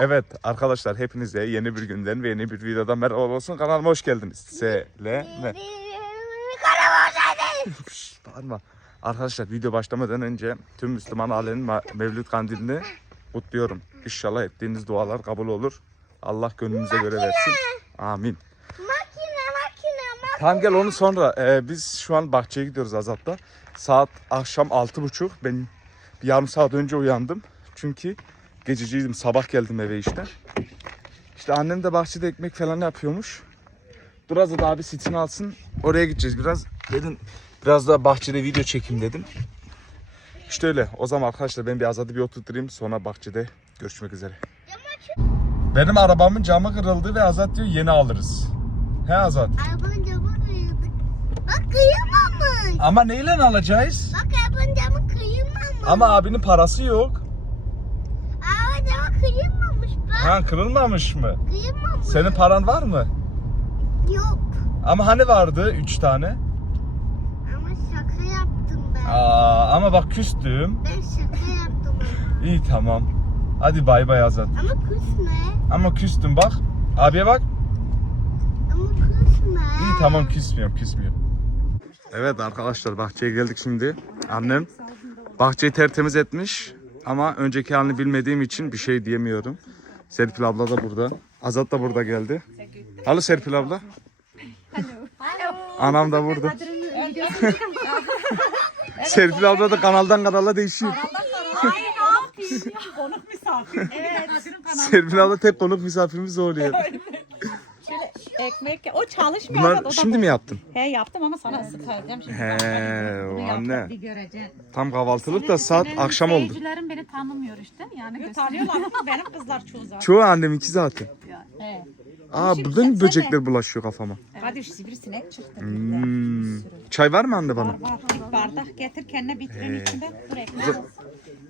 Evet arkadaşlar hepinize yeni bir günden ve yeni bir videodan merhaba olsun. Kanalıma hoş geldiniz. Seleme. Şşş, Bağırma. Arkadaşlar video başlamadan önce tüm Müslüman ailenin ma- Mevlüt Kandilini kutluyorum. İnşallah ettiğiniz dualar kabul olur. Allah gönlünüze göre versin. Amin. Makine makine makine. Tamam gel onu sonra. Ee, biz şu an bahçeye gidiyoruz Azat'la. Saat akşam altı buçuk. Ben bir yarım saat önce uyandım. Çünkü gececiydim. Sabah geldim eve işte. İşte annem de bahçede ekmek falan yapıyormuş. Dur Azat abi sitini alsın. Oraya gideceğiz biraz. Dedim biraz da bahçede video çekeyim dedim. İşte öyle. O zaman arkadaşlar ben bir Azat'ı bir oturtayım. Sonra bahçede görüşmek üzere. Benim arabamın camı kırıldı ve Azat diyor yeni alırız. He Azat? Arabanın camı kıyıldı. Bak kıyılmamış. Ama neyle alacağız? Bak arabanın camı kıyılmamış. Ama abinin parası yok. Kıyılmamış bak. Ha kırılmamış mı? Kıyılmamış. Senin paran var mı? Yok. Ama hani vardı 3 tane? Ama şaka yaptım ben. Aa, ama bak küstüm. Ben şaka yaptım. İyi tamam. Hadi bay bay Azat. Ama küsme. Ama küstüm bak. Abiye bak. Ama küsme. İyi tamam küsmüyorum küsmüyorum. Evet arkadaşlar bahçeye geldik şimdi. Annem bahçeyi tertemiz etmiş. Ama önceki halini bilmediğim için bir şey diyemiyorum. Serpil abla da burada. Azat da burada geldi. Alo Serpil abla. Anam da burada. Serpil abla da kanaldan kanala değişiyor. Konuk misafir. Evet. Serpil abla tek konuk misafirimiz oluyor. Ekmek. O çalışmıyor. Bunlar o da şimdi mi yaptın? He yaptım ama sana ısıtacağım şimdi. He o anne. Bir göreceksin. Tam kahvaltılık da saat Senin akşam oldu. Seyircilerin beni tanımıyor işte. Yani Yo, Tanıyorlar ama benim kızlar çoğu zaten. Çoğu anneminki zaten. He. Aa Şimdi burada mı sen- böcekler bulaşıyor kafama? Kadir sivrisinek çıktı. Hmm. Çay var mı anne bana? Var var. Bir bardak getir kendine bitirin içinde. Dur ekmek.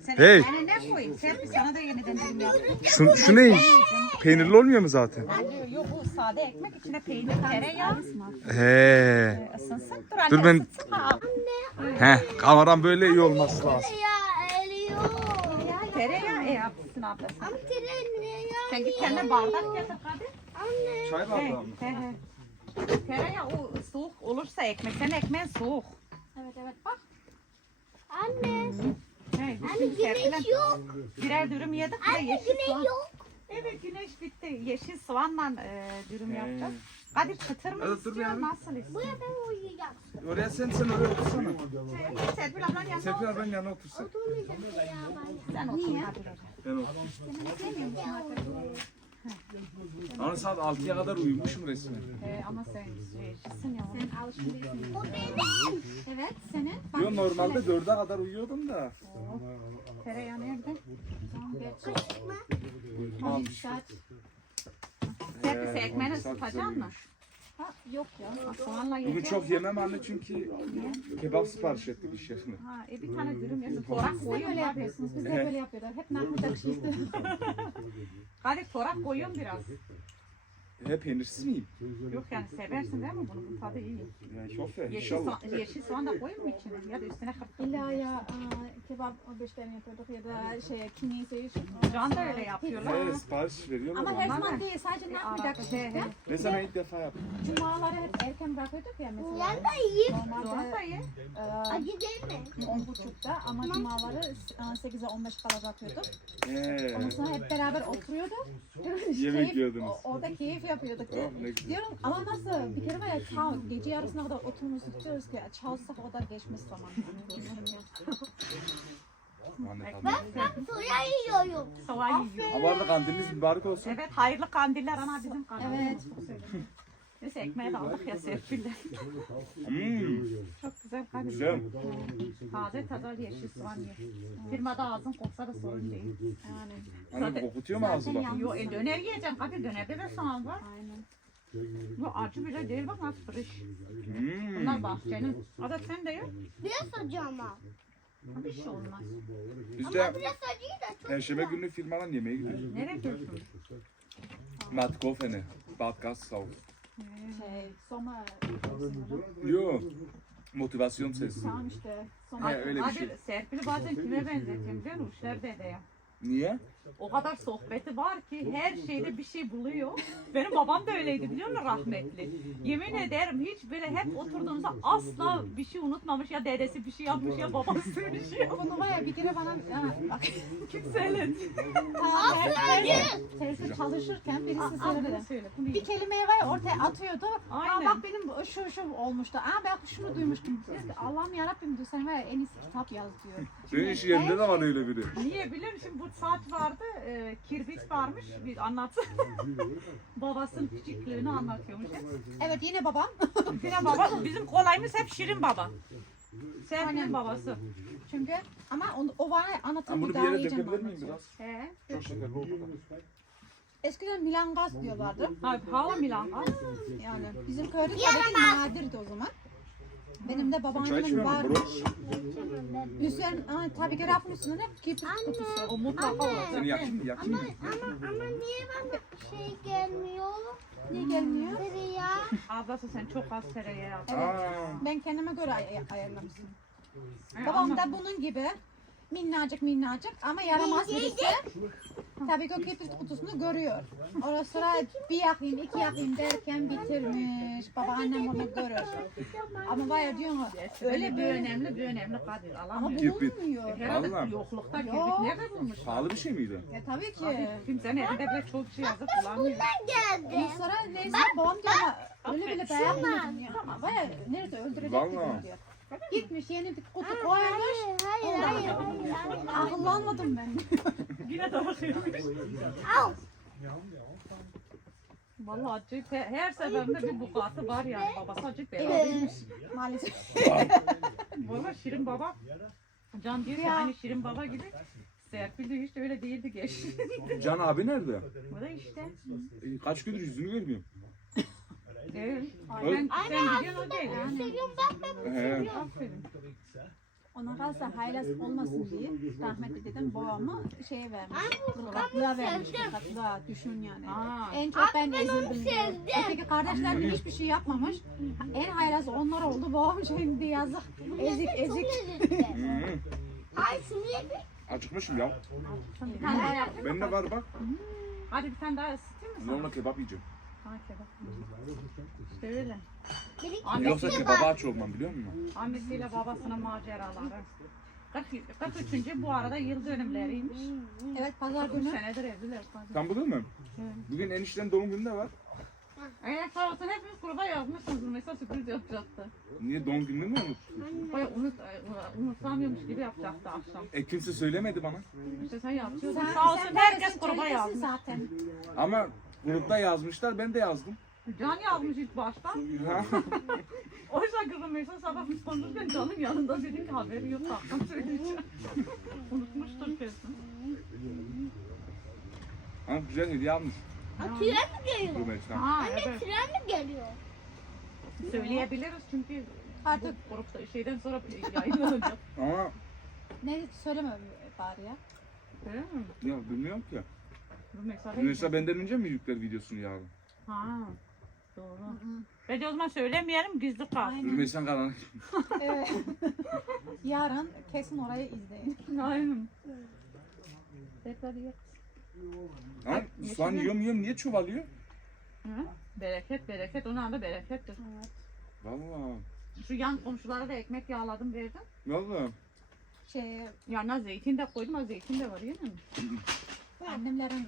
Sen Hey. yani ne koyayım? Serpil sana da yeniden dilim yaptım. Şu, şu ne iş? Peynirli olmuyor mu zaten? Yok bu sade ekmek içine peynir tereyağı. He. Isınsın. Dur anne Dur ben- ısıtsın. Ha, He. Kameram böyle iyi olması lazım. Ya eriyor. Tereyağı e yapsın ablası. Ama ya? Sen git kendine bardak getir Kadir. Anne. Çay He he he. Tereyağı o soğuk olursa ekmek. Senin ekmeğin soğuk. Evet evet bak. Anne. He, Anne şimdi güneş yok. birer dürüm yedik. Bir de Anne yeşil güneş soğan. yok. Evet güneş bitti. Yeşil soğanla e, dürüm yapacağız. Kadir kıtır mı Evet, dur istiyor? bir Nasıl Bu istiyor? ya ben uyuyacağım. Oraya sen sen oraya otursana. Şey, Serpil ablanın yanına Serpil otur. ablanın yanına otursan. Oturmayacağım ya ben. Sen otur oraya. Ben otur. Ama saat 6'ya kadar uyumuşum resmen. E, ama sen şeysin ya. Sen alışın değilsin. O benim. Evet senin. Bak, Yo normalde 4'e kadar uyuyordum da. Tereyağı nerede? Tamam geç. Al. Bir saat. Serpil sen ekmeğini ısıtacaksın mı? Ha, yok ya. Soğanla Bugün yiyeceğim. çok yemem anne çünkü kebap sipariş ettik iş yerine. Ha, e, bir tane dürüm yesin. Torak Siz de koyuyorum böyle yapıyorsunuz. Biz de böyle yapıyorlar. Hep nakli takıştı. Kadir torak koyuyorum biraz. He peynirsiz miyim? Yok yani seversin değil mi bunu? Bu tadı iyi. Ya çok Yeşil inşallah. soğan, yeşil soğan da koyayım mı içine? Ya da üstüne kırk. İlla ya kebap beşlerini yapıyorduk ya da şey kimyeyi Can da öyle yapıyorlar. He sipariş veriyorlar. Ama ama. her zaman ne? değil. Sadece takıştı. şey, he. Ben sana ilk defa yaptım. Cumaları hep erken bırakıyorduk ya mesela. Ben de yiyeyim. Soğan Normalde da iyi. e, Acı değil mi? 10 buçukta ama cumaları e, 8'e 15 kala bırakıyorduk. He. Ondan sonra hep beraber oturuyorduk. Yemek Keyif- yiyordunuz. o- Orada keyif yapıyorduk. Oh, ne güzel. Diyorum ama nasıl bir kere var ya çal, gece yarısına kadar oturmuşuz diyoruz ki çalsak o da geçmiş zaman. Ben ben soya yiyorum. Soğan yiyor. Arada kandiliniz mübarek olsun. Evet hayırlı kandiller ana bizim kandiller. Evet. Neyse ekmeği de aldık ya Serpil'le. Hmm, Çok güzel kandir. güzel. Taze taze yeşil soğan ye. Firmada ağzın koksa da sorun değil. Yani Anne bu kokutuyor mu ağzı bak? Yo e, döner yiyeceğim Kadir dönerde de soğan var. aynen. Bu acı bile değil bak nasıl friş. Hmm. Bunlar bahçenin. Ada sen de ye. Biraz acı ama. Bir şey olmaz. Biz Ama de biraz acıyı da çok Perşembe günü firmadan yemeğe gidiyoruz. Nereye gidiyorsun? Matkofene. Bad Gassau. Şey, soma Yo. Motivasyon sesi. tamam işte. Soma He, öyle bir şey. Serpil'i bazen kime benzetiyorum biliyor musun? Uşlar dede ya. Niye? O kadar sohbeti var ki her şeyde bir şey buluyor. Benim babam da öyleydi biliyor musun rahmetli? Yemin ederim hiç böyle hep oturduğumuzda asla bir şey unutmamış ya dedesi bir şey yapmış ya babası bir şey yapmış. Bunu var ya bir kere bana ha, bak Kim söyledi? ta ben teyze çalışırken birisi söyledi. Bir kelimeyi var ya ortaya atıyordu. Aa Aynen. bak benim şu şu olmuştu. Aa ben şunu duymuştum. Ki, Allah'ım yarabbim diyor sen var ya en iyisi kitap yaz diyor. Senin iş yerinde de var öyle biri. Niye biliyor musun? Bu saat vardı, e, kirbit varmış. Bir anlatsın. Babasının küçüklüğünü anlatıyormuş. Evet yine babam. Yine baba, bizim kolayımız hep Şirin baba. Serpil'in babası. Çünkü ama onu, o var anlatım bunu bir daha anlatıyor. biraz? He. Çok oldu. Eskiden Milan gaz diyorlardı. Ha, hala Milan. Aa, Yani bizim köyde tabii ki nadirdi o zaman. Benim de babaannemin varmış. aa, tabii ki rafın üstünden hep kibrit kutusu. O mutlaka olacak. Seni yakayım mı? Yakayım mı? Ama ama niye bana şey gelmiyor? Niye gelmiyor? Tereyağı. Ablası sen çok az tereyağı yap. Aa, Ben kendime göre ay- ayarlamışım. Ay, Babam da bunun gibi minnacık minnacık ama yaramaz birisi. Tabii ki o kibrit kutusunu görüyor. Ondan sonra bir yakayım, iki yakayım derken bitirmiş. Babaannem onu görür. Ama baya diyor mu? Öyle bir önemli bir önemli Kadir. Ama Alamıyor. Kibrit. bulunmuyor. Herhalde Vallahi. yoklukta Yok. nerede bulmuş? pahalı bir şey miydi? Ya tabii ki. Kimsenin evinde bile çok şey yazıp bulamıyor. Ondan sonra neyse babam diyor ama öyle bile beğenmedim ya. Ama baya nerede öldürecek Vallahi. gibi diyor. Gitmiş yeni bir kutu koymuş. Hayır hayır hayır hayır. Akıllanmadım ben. Yine de bakıyormuş. Al. Vallahi acayip he- her seferinde bir bukatı var yani babası acayip Evet. belalıymış. Maalesef. Valla Şirin baba. Can diyor ki Ya. aynı Şirin baba gibi. Serpil de hiç de öyle değildi geç. Can abi nerede? o da işte. E, Kaç gündür yüzünü görmüyorum. Evet. Sen gidiyorsun o değil yani. Seviyorum bak ben bunu He. seviyorum. Aferin. Ona kalsa haylaz olmasın diye rahmetli dedem babamı şeye vermiş. Kuraklığa vermiş. Kuraklığa düşün yani. Aa. En çok ben ben onu ezildim. diyor. sevdim. Öteki kardeşlerim hiçbir şey yapmamış. En haylaz onlar oldu. Babam şimdi yazık. Ezik ezik. Hı. Ay şunu ye bir. Acıkmışım ya. Sen bir tane daha yapayım mı? Bende var bak. Hadi bir tane daha ısıtayım mı sana? Normal kebap yiyeceğim. Ha kebap. İşte öyle. Biri Anne, Yoksa kebaba aç olmam biliyor musun? annesiyle babasının maceraları. 40, 43. bu arada yıl dönümleriymiş. Evet pazar 3 günü. senedir evliler. Sen musun? Evet. Bugün eniştenin doğum günü de var. Evet sağ olsun hepiniz gruba yazmışsınız. Mesela sürpriz yapacaktı. Niye doğum gününü mü unuttun? Baya unut, e, unutamıyormuş gibi yapacaktı akşam. E kimse söylemedi bana. İşte sen yapıyordun. Sağ olsun herkes gruba yazmış. zaten. Ama grupta yazmışlar ben de yazdım. Can yazmış ilk başta. Ha? Oysa kızım mesela sabah biz konuşurken Can'ın yanında dedim ki haberi yok akşam söyleyeceğim. Unutmuştur kesin. Ama güzel hediye almış. Ha, tren mi geliyor? Rümeysa. Ha Anne evet. tren mi geliyor? Söyleyebiliriz çünkü Artık bu grupta şeyden sonra yayınlanacak. Ama ne söyleme bari ya. Değil mi? ya bilmiyorum ki. Rümeysa Rümeysa benden önce mi yükler videosunu yarın? Ha. Doğru. Bence o zaman söylemeyelim gizli kalsın. Aynen. Rümeysa kanalına Evet. Yarın kesin orayı izleyin. Aynen. Tekrar ye. Ama soğan yiyorum yiyorum niye çuvalıyor? Hı? Bereket bereket onun adı berekettir. Valla. Şu yan komşulara da ekmek yağladım verdim. Valla. Şey Yanına zeytin de koydum ama zeytin de var yine mi? annemlerin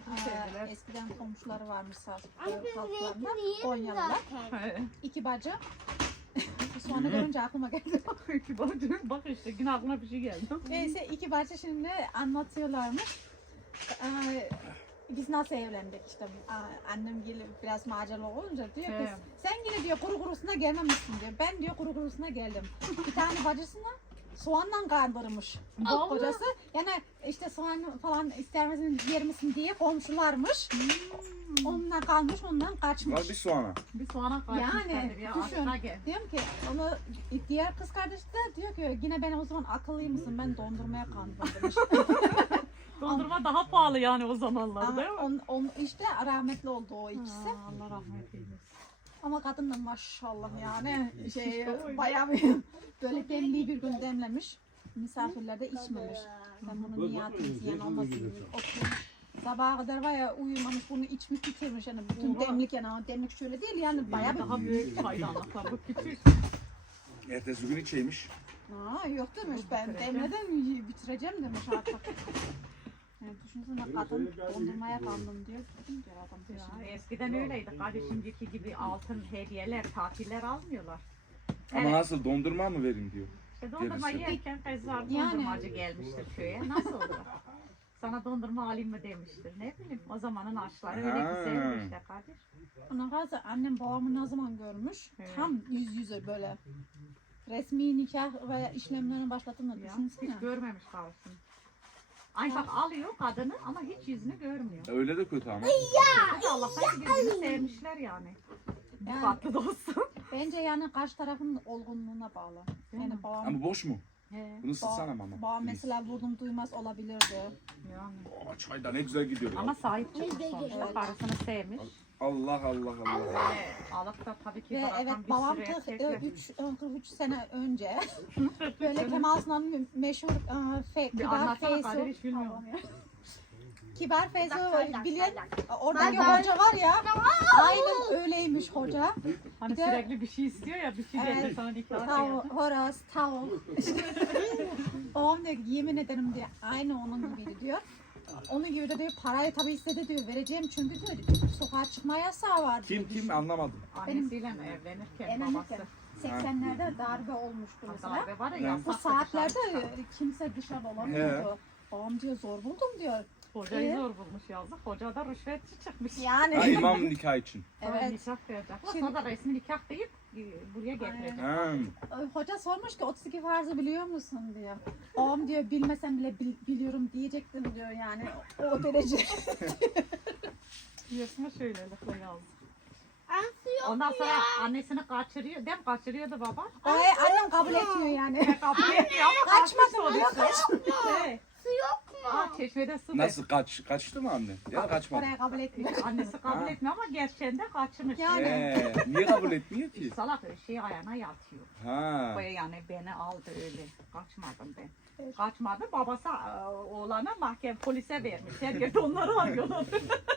e, eskiden komşuları varmış zeytin yiyelim Konyalılar. İki bacı. Sonra görünce aklıma geldi. İki bacı bak işte yine aklına bir şey geldi. Neyse iki bacı şimdi anlatıyorlarmış. Ee, biz nasıl evlendik işte annem gibi biraz maceralı olunca diyor ki sen yine diyor kuru kurusuna gelmemişsin diyor. Ben diyor kuru kurusuna geldim. Bir tane bacısına soğanla kandırmış Allah! kocası. Yani işte soğan falan ister misin yer misin diye komşularmış. Ondan kalmış ondan Var kaçmış. bir soğana. Bir soğana karşı Yani ya. düşün. Diyorum ki onu diğer kız kardeş de diyor ki yine ben o zaman akıllı mısın ben dondurmaya kandım demiş. Dondurma daha pahalı yani o zamanlar değil mi? on, on, işte rahmetli oldu o ikisi. Aa, Allah rahmet eylesin. Ama kadın da maşallah yani şey bayağı bir böyle demliği bir gün demlemiş. Misafirler de içmemiş. Ben bunu niye atayım ziyan olmasın diye oturmuş. sabaha kadar var ya uyumamış bunu içmiş bitirmiş yani bütün Oha. demlik yani ama demlik şöyle değil yani bayağı bir Daha büyük çaydanlıklar bu küçük. Ertesi gün içeymiş. Aa, yok demiş ben demledim iyi bitireceğim demiş artık. Yani düşünsene kadın dondurmaya kaldım diyor. Ki adam Ya, peşinde. eskiden öyleydi. Hadi şimdiki gibi altın hediyeler, tatiller almıyorlar. Ama Evet. nasıl dondurma mı verin diyor. İşte dondurma Gerisi. yerken Yani. dondurmacı gelmiştir köye. Nasıl olur? Sana dondurma alayım mı demiştir. Ne bileyim o zamanın aşkları öyle Ha. güzeldi işte Kadir. Ona kalsa annem babamı ne zaman görmüş? Evet. Tam yüz yüze böyle. Resmi nikah ve işlemlerini başlattığını Ya, düşünsene. hiç görmemiş kalsın. Ay bak alıyor kadını ama hiç yüzünü görmüyor. Öyle de kötü ama. Kötü Allah'tan birbirini sevmişler yani. Bu Yani- tatlı da olsun. Bence yani karşı tarafın olgunluğuna bağlı. Değil Yani babam, Ama boş mu? He, Bunu sıksana mama. babam mesela vurdum duymaz olabilirdi. yani. Aa, çay da ne güzel gidiyor ya. Ama sahip çıkmış sonuçta. Evet. Karısını sevmiş. Allah Allah Allah. Ve alıp da tabii ki Ve evet bir babam sürü 43 erkekle. 43 sene önce böyle Kemal Sunal'ın meşhur e, fe, Bir Kibar anlatsana Kadir hiç bilmiyorum. Kibar Feyzo bilen oradaki Bak, bak. hoca var ya aynen öyleymiş hoca. Hani Bir de- sürekli bir şey istiyor ya bir şey Evet. gelir sana Tavuk, ediyor. horoz, tavuk. Babam diyor ki yemin ederim diyor aynı onun gibiydi diyor. Onun gibi de diyor parayı tabii istedi diyor vereceğim çünkü diyor sokağa çıkma yasağı var. Kim kim anlamadım. Annesiyle mi evlenirken Evlenirken babası. 80'lerde darbe olmuştu mesela. Darbe var ya Ben- Bu saatlerde dışarı kimse dışarı olamıyordu. Babam diyor zor buldum diyor. Hocayı zor bulmuş yazık. Hoca da rüşvetçi çıkmış. Yani. Ha imam nikah için. Sonra evet. nikah kıyacaklar. Şimdi- Sonra da resmi nikah deyip e, buraya getirecek. Ha. Hoca sormuş ki 32 farzı biliyor musun diyor. Babam diyor bilmesem bile bil- biliyorum diyecektim diyor yani o derece. Yasma şöylelikle yazdı. Ansı yok Ondan sonra ya? annesini kaçırıyor. Mi? Kaçırıyordu baba. Ay annem kabul etmiyor yani. Kabul etmiyor ama Kaçmadım kaçmış. Su yok mu? Aa, çeşmede su Nasıl kaç kaçtı mı anne? Ya kaçmadı. Oraya kabul etmiyor. Annesi kabul Ha. etmiyor ama gerçekten de kaçmış. Yani. Ee, niye kabul etmiyor ki? Salak şey ayağına yatıyor. Ha. Baya yani beni aldı öyle. Kaçmadım ben. Kaçmadım. Babası e, oğlana mahkeme polise vermiş. Herkes onları arıyorlar.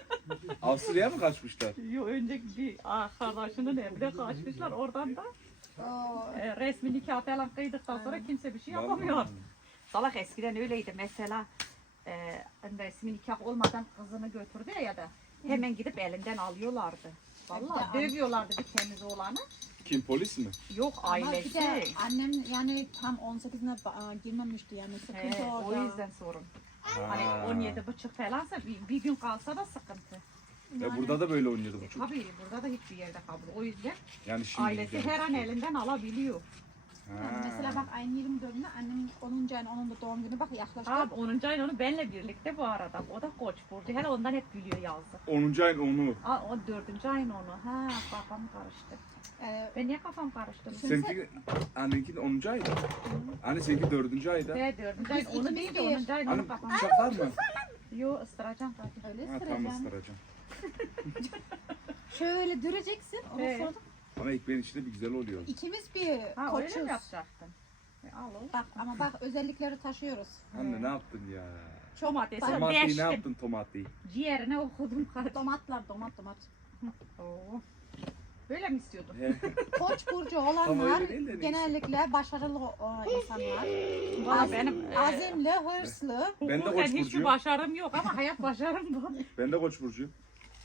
Avusturya'ya mı kaçmışlar? Yo, önceki bir arkadaşının evine kaçmışlar. Oradan da Oo. e, resmi nikah falan kıydıktan sonra kimse bir şey yapamıyor. Vallahi. Salak eskiden öyleydi. Mesela e, resmi nikah olmadan kızını götürdü ya da hemen gidip elinden alıyorlardı. Vallahi Bir de- dövüyorlardı bir temiz olanı. Kim polis mi? Yok Ama bir ailesi. de annem yani tam 18'ine ba- girmemişti yani sıkıntı He, orada. o yüzden sorun. Hani Ha. 17 buçuk falansa bir, bir gün kalsa da sıkıntı. Ya burada da böyle oynuyordu bu çocuk. Tabii burada da hiçbir yerde kabul. O yüzden Yani şimdi ailesi her an elinden alabiliyor. Yani mesela bak aynı 24'ünde annem 10. ayın onun da doğum günü bak yaklaştı. Abi 10. ayın onu benle birlikte bu arada. O da koç burcu. Hele ondan hep gülüyor yazdı. 10. ayın onu. Aa, o 4. ayın onu. Ha kafam karıştı. Ee, Ben niye kafam karıştı? Seninki annenki de 10. ayda. Anne seninki 4. ayda. Ve 4. ayın Biz onu ikimiz değil de bir- 10. ayın Anne onu kafam. bıçak var mı? Yo ıstıracağım zaten. öyle Ha tam sıracağım. ıstıracağım. Şöyle düreceksin. Onu Evet. sonra Ama ekmeğin içinde bir güzel oluyor. ikimiz bir Ha öyle koçuz. mi yapacaktın? E, al. Bak ama bak özellikleri taşıyoruz. Anne ne yaptın ya? Domatesi Tomatayı ne deştim. yaptın tomatayı? Ciğerine okudum kardeşim. Domatlar domat domat. Oo. Böyle mi istiyordun? Koç burcu olanlar öyle değil de neyse. genellikle başarılı o, insanlar. Valla Az- benim e, Azimli, hırslı. Ben de hukuken koç hiçbir burcuyum. başarım yok ama hayat başarım var. Ben de koç burcuyum.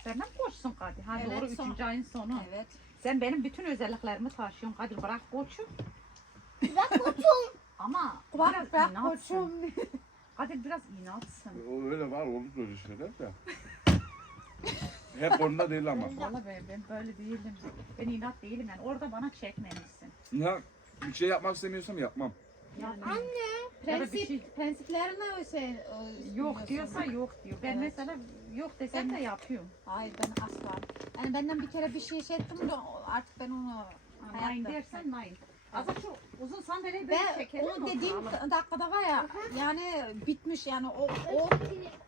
Sen de mi koçsun Kadir? Ha Evet, doğru son- üçüncü ayın sonu. Evet. Sen benim bütün özelliklerimi taşıyorsun Kadir bırak koçu. Bak koçum. Ama Bak biraz bak inatsın. koçum. Kadir biraz inatsın. O öyle var olur böyle şeyler de. Hep onda değil ama. Valla ben, ben böyle değilim. Ben inat değilim yani. Orada bana çekmemişsin. Ya bir şey yapmak istemiyorsam yapmam. Yani Anne. Ya da bir Prensip, şey- prensiplerine şey e, yok diyorsa yok diyor. Ben Evet. mesela yok desem de yapıyorum. Hayır ben asla. Yani benden bir kere bir şey şey ettim de artık ben onu Nine hayatta. dersen nine. Azıcık şu uzun sandalyeyi böyle Ve çekelim onu mi dediğim oturalım? dakikada var ya yani bitmiş yani o, o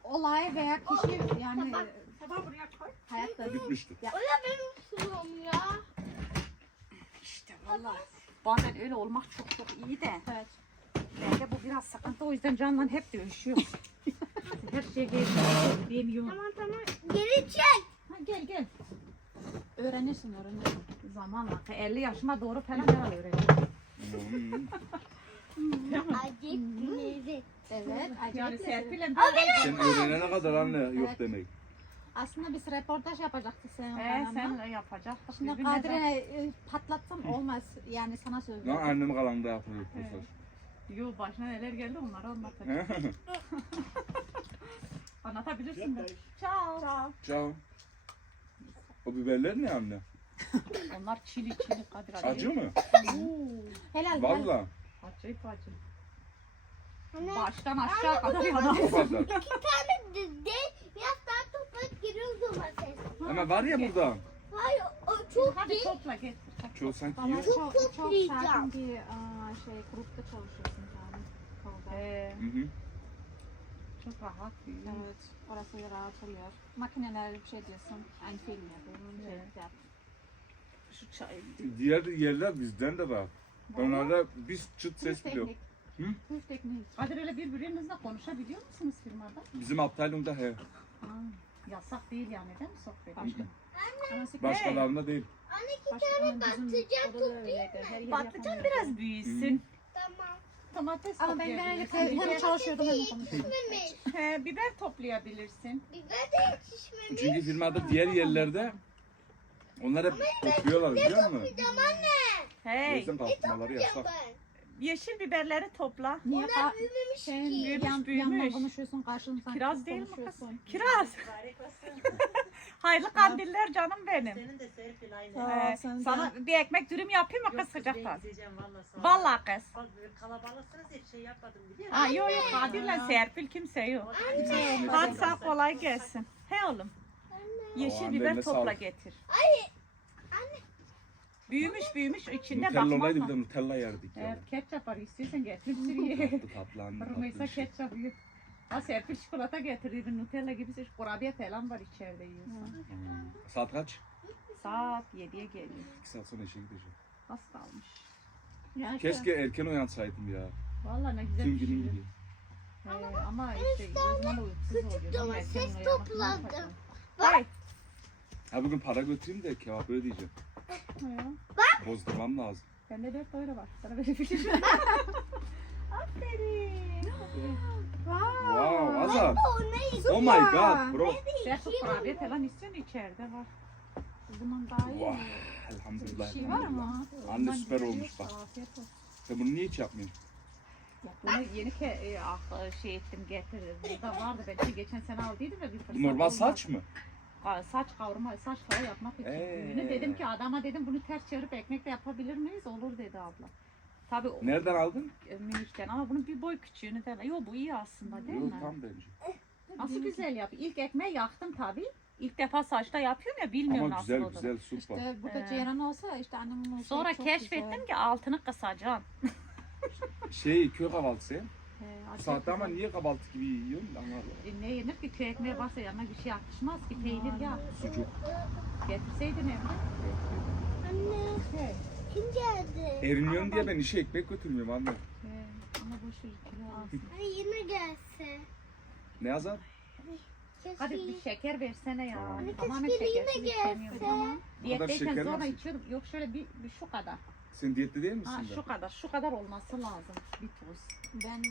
olay veya kişi yani Sabah buraya koy. hayatta Bitmişti. O da benim suyum ya. İşte vallahi. Bazen öyle olmak çok çok iyi de. Evet. Bence bu biraz sıkıntı o yüzden Can'la hep dövüşüyor. Her şey geliyor. Tamam tamam. Geri çek. Ha, gel gel. Öğrenirsin öğrenirsin. Zamanla 50 yaşıma doğru falan herhalde öğreneceğim. Acayip lezzet. Evet. Yani acayip Serpil'le lezzetli. Sen öğrenene kadar anne yok Evet. demek. Aslında biz röportaj yapacaktık senin Ee, sen yapacak. Şimdi Birbirine. Kadir'e e, patlatsam olmaz. Yani sana Lan söylüyorum. annem kalanında yapıyor röportaj. Yo başına neler geldi onları anlatacağım. Anlatabilirsin de. Ciao. Ciao. Ciao. O biberler ne anne? Onlar çili çili Kadir abi. Acı mı? Oo, Helal helal. Valla. Acayip acı. Anne. Baştan aşağı kadar yanar. O kadar. İki tane de, de yastığa toplayıp giriyoruz domates. Ama var ya burada. Hayır o çok Hadi değil. topla getir. Çok sanki yok. çok, çok, toplayacağım. sakin bir aa, şey grupta çalışıyorsun yani. Tolga. Ee, Hı hı. çok rahat. Evet, orası da rahat oluyor. Makineler bir şey diyorsun, aynı film yapıyorum. Şey, Evet. yap. Şu çay. Diğer yerler bizden de var. Onlarda biz çıt ses bile yok. Hı? Hıf teknik. Kadir öyle birbirinizle konuşabiliyor musunuz firmada? Bizim aptalımda he. Ha, yasak değil yani değil mi sohbet? Başka. Başkalarında değil. Anne iki tane patlıcan. Her yeri Patlıcan biraz büyüsün. Tamam. Domates Ama ben toplayabilirsin. hem çalışıyordum hem konuşuyordum. Yetişmemiş. He, biber toplayabilirsin. Biber de yetişmemiş. Çünkü firmada diğer yerlerde onlar hep topluyorlar biliyor musun? Toplayacağım anne. Hey, yüzden kalkmaları Toplayacağım yasak. ben. Yeşil biberleri topla. Niye Onlar ka- büyümemiş sen ki. büyümüş, yan, büyümüş. yandan konuşuyorsun, karşımdan Kiraz değil mi kız? konuşuyorsun. Kiraz. Hayırlı kandiller canım benim. Senin de Serpil aynı. Sağ ol, Ee, sen de. sana bir ekmek dürüm yapayım mı kız sıcaktan? valla. Vallahi kız. Kalabalıksınız hiç şey yapmadım biliyor musun? Ha yok yok Kadir'le Serpil kimse yok. Anne. Hadi sağ kolay gelsin. He oğlum. Yeşil Aa, biber topla sağlık. getir. Ay. Anne. Büyümüş büyümüş içinde Nutella bakma. olaydı bir de Nutella yerdik ya. Evet ketçap var istiyorsan getir sürüye. Tatlı tatlı anne tatlı. şey. ketçap yiyor. Ha Serpil çikolata getirdiydi. Nutella gibi bir kurabiye falan var içeride yiyorsun. Hmm. Saat kaç? Saat 7'ye geliyor. 2 saat sonra işe gideceğim. Az kalmış. Ya Keşke erken uyansaydım ya. Vallahi ne güzel Tüm bir şey. günüm gidiyor. Ee, ama işte da uykusuz oluyor. domates Erken uyanmak topladım. yapacağım? Vay. Ha bugün para götüreyim de kebap ödeyeceğim. Ya, Bozdurmam lazım. Bende 4 euro var. Sana verebilirim. Aferin. Wow Azat. O ne? Oh my god bro. Serpil kurabiye falan istiyorsun içeride var. bunun daha iyi. Wow. Bir Elhamdülillah. şey var ama. Anne süper olmuş bak. Afiyet olsun. Sen bunu niye hiç yapmıyorsun? Ya bunu yeni ke e, ah, şey ettim getirdim. Burada vardı de geçen sene aldıydım ya bir fırsat Bu normal saç mı? Ka- Saç kavurma, saç kavurma yapmak için. Ee. Dedim ki adama dedim bunu ters çevirip ekmekle yapabilir miyiz? Olur dedi abla. Tabii o- Nereden aldın? e, Münih'ten ama bunun bir boy küçüğünü de. Yok bu iyi aslında değil Yok mi? tam bence. Nasıl güzel yap. İlk ekmeği yaktım tabii. İlk defa saçta yapıyorum ya bilmiyorum Ama nasıl güzel olur. güzel süper. İşte burada Ee. ceyran olsa işte annemin olsa Sonra çok keşfettim güzel. ki altını kısacağım. Şey köy kahvaltısı Bu saatte ama güzel. niye kahvaltı gibi yiyorsun anlamadım. E, ne yenir ki köy ekmeği varsa yanına bir şey yakışmaz ki peynir ya. Sucuk. Getirseydin evde. Anne. Hey. Kim geldi? Eriniyorsun diye ben işe ekmek götürmüyorum anne. He, ama boş ver kilo alsın. Hani yine gelse. Ne Azat? Hadi bir şeker versene ya. Tamam. Anne Tamamen keşke yine gelse. Diyetteyken şeker sonra nasıl? içiyordum. Yok şöyle bir, bir şu kadar. Sen diyette değil misin Ha, de? şu kadar. Şu kadar olması lazım. Bir tuz. Ben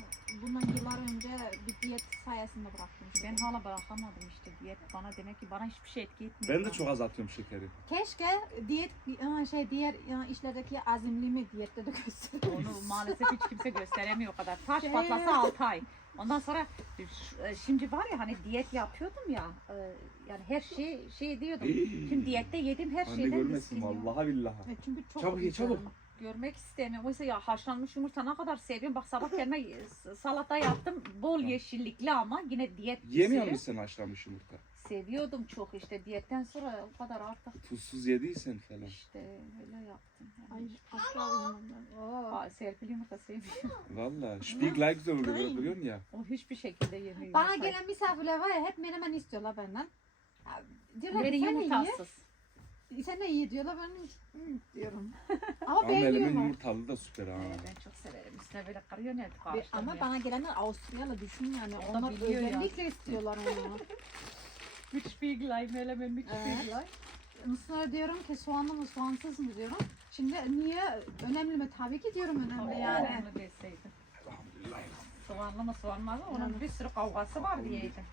bundan yıllar önce bir diyet sayesinde bıraktım. Ben hala bırakamadım işte diyet. Bana demek ki bana hiçbir şey etki etmiyor. Ben de çok az atıyorum şekeri. Keşke diyet şey diğer işlerdeki azimliğimi diyette de göstereyim. Onu maalesef hiç kimse gösteremiyor o kadar. Taş Şey- patlasa 6 ay. Ondan sonra e, şimdi var ya hani diyet yapıyordum ya. e, Yani her şey şey diyordum. Şimdi diyette yedim her Anne şeyden görmesin vallahi billahi. Evet, çünkü çok Çabuk ye, çabuk. Görmek istemiyorum. Oysa ya haşlanmış yumurta ne kadar seviyorum. Bak sabah kendime salata yaptım. Bol yeşillikli ama yine diyet Yemiyor musun haşlanmış yumurta? Seviyordum çok işte diyetten sonra o kadar artık Tuzsuz yediysen falan. işte öyle yaptım. Ay Yani. asla uyumam ben. Oo. Aa, serpil yumurta sevmiyorum. Valla. Speak like güzel oluyor böyle duruyorsun ya. O hiçbir şekilde yemiyor. Bana yumurtayı. gelen misafirler var ya hep menemen istiyorlar benden. Diyorlar Beni sen ye. yumurtasız. Sen ne iyi diyorlar ben "Hı" diyorum. Ama Ama beğeniyorum. melemen yumurtalı da süper ha. Ben çok severim. Üstüne böyle kırıyor ne Ve- Ama bana gelenler Avusturyalı düşün yani. O da Onlar biliyor ya. özellikle istiyorlar onu. Mit Spiegelei, Melemen mit Evet. Spiegelei. Mısır'a diyorum ki soğanlı mı soğansız mı diyorum. Şimdi niye önemli mi? Tabii ki diyorum önemli yani. Onu deseydin. Soğanlı mı soğanmaz mı? Onun bir sürü kavgası var diyeydim.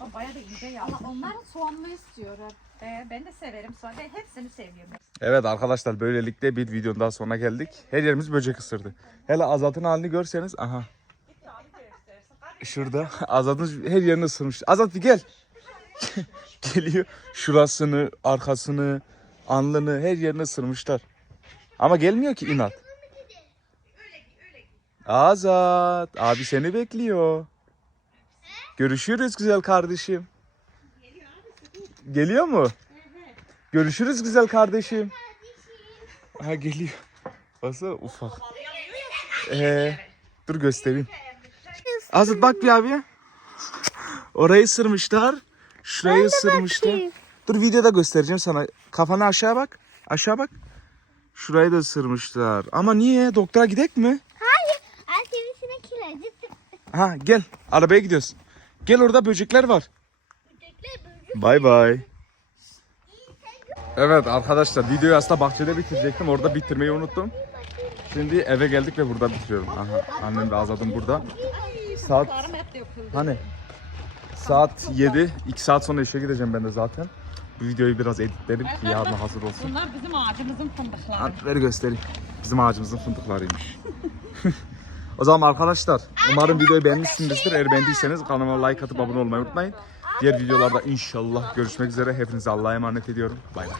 O bayağı da ince yapmış. Ama onlar soğanlı istiyor hep. Ee, ben de severim soğan. Ben hepsini seviyorum. Evet arkadaşlar böylelikle bir videonun daha sonuna geldik. Her yerimiz böcek ısırdı. Hele Azat'ın halini görseniz aha. Şurada Azat'ın her yerini ısırmış. Azat bir gel. Geliyor. Şurasını, arkasını, alnını her yerini ısırmışlar. Ama gelmiyor ki inat. Azat, abi seni bekliyor. Görüşürüz güzel kardeşim. Geliyor mu? Görüşürüz güzel kardeşim. Ha geliyor. Baksana ufak. Ee, dur göstereyim. Azat bak bir abi. Orayı ısırmışlar. Şurayı ısırmışlar. Dur videoda göstereceğim sana. Kafanı aşağı bak. Aşağı bak. Şurayı da ısırmışlar. Ama niye? Doktora gidek mi? Artemisine kilacı Ha gel. Arabaya gidiyoruz. Gel orada böcekler var. Bay bay. Evet arkadaşlar videoyu aslında bahçede bitirecektim. Orada bitirmeyi unuttum. Şimdi eve geldik ve burada bitiriyorum. Aha, annem ve Azad'ım burada. Saat hani saat 7. 2 saat sonra işe gideceğim ben de zaten. Bu videoyu biraz editlerim ki yarın hazır olsun. Bunlar bizim ağacımızın fındıkları. Hadi ver göstereyim. Bizim ağacımızın fındıklarıymış. o zaman arkadaşlar umarım videoyu beğenmişsinizdir. Eğer beğendiyseniz kanalıma like atıp abone olmayı unutmayın. Diğer videolarda inşallah görüşmek üzere. Hepinize Allah'a emanet ediyorum. Bay bay.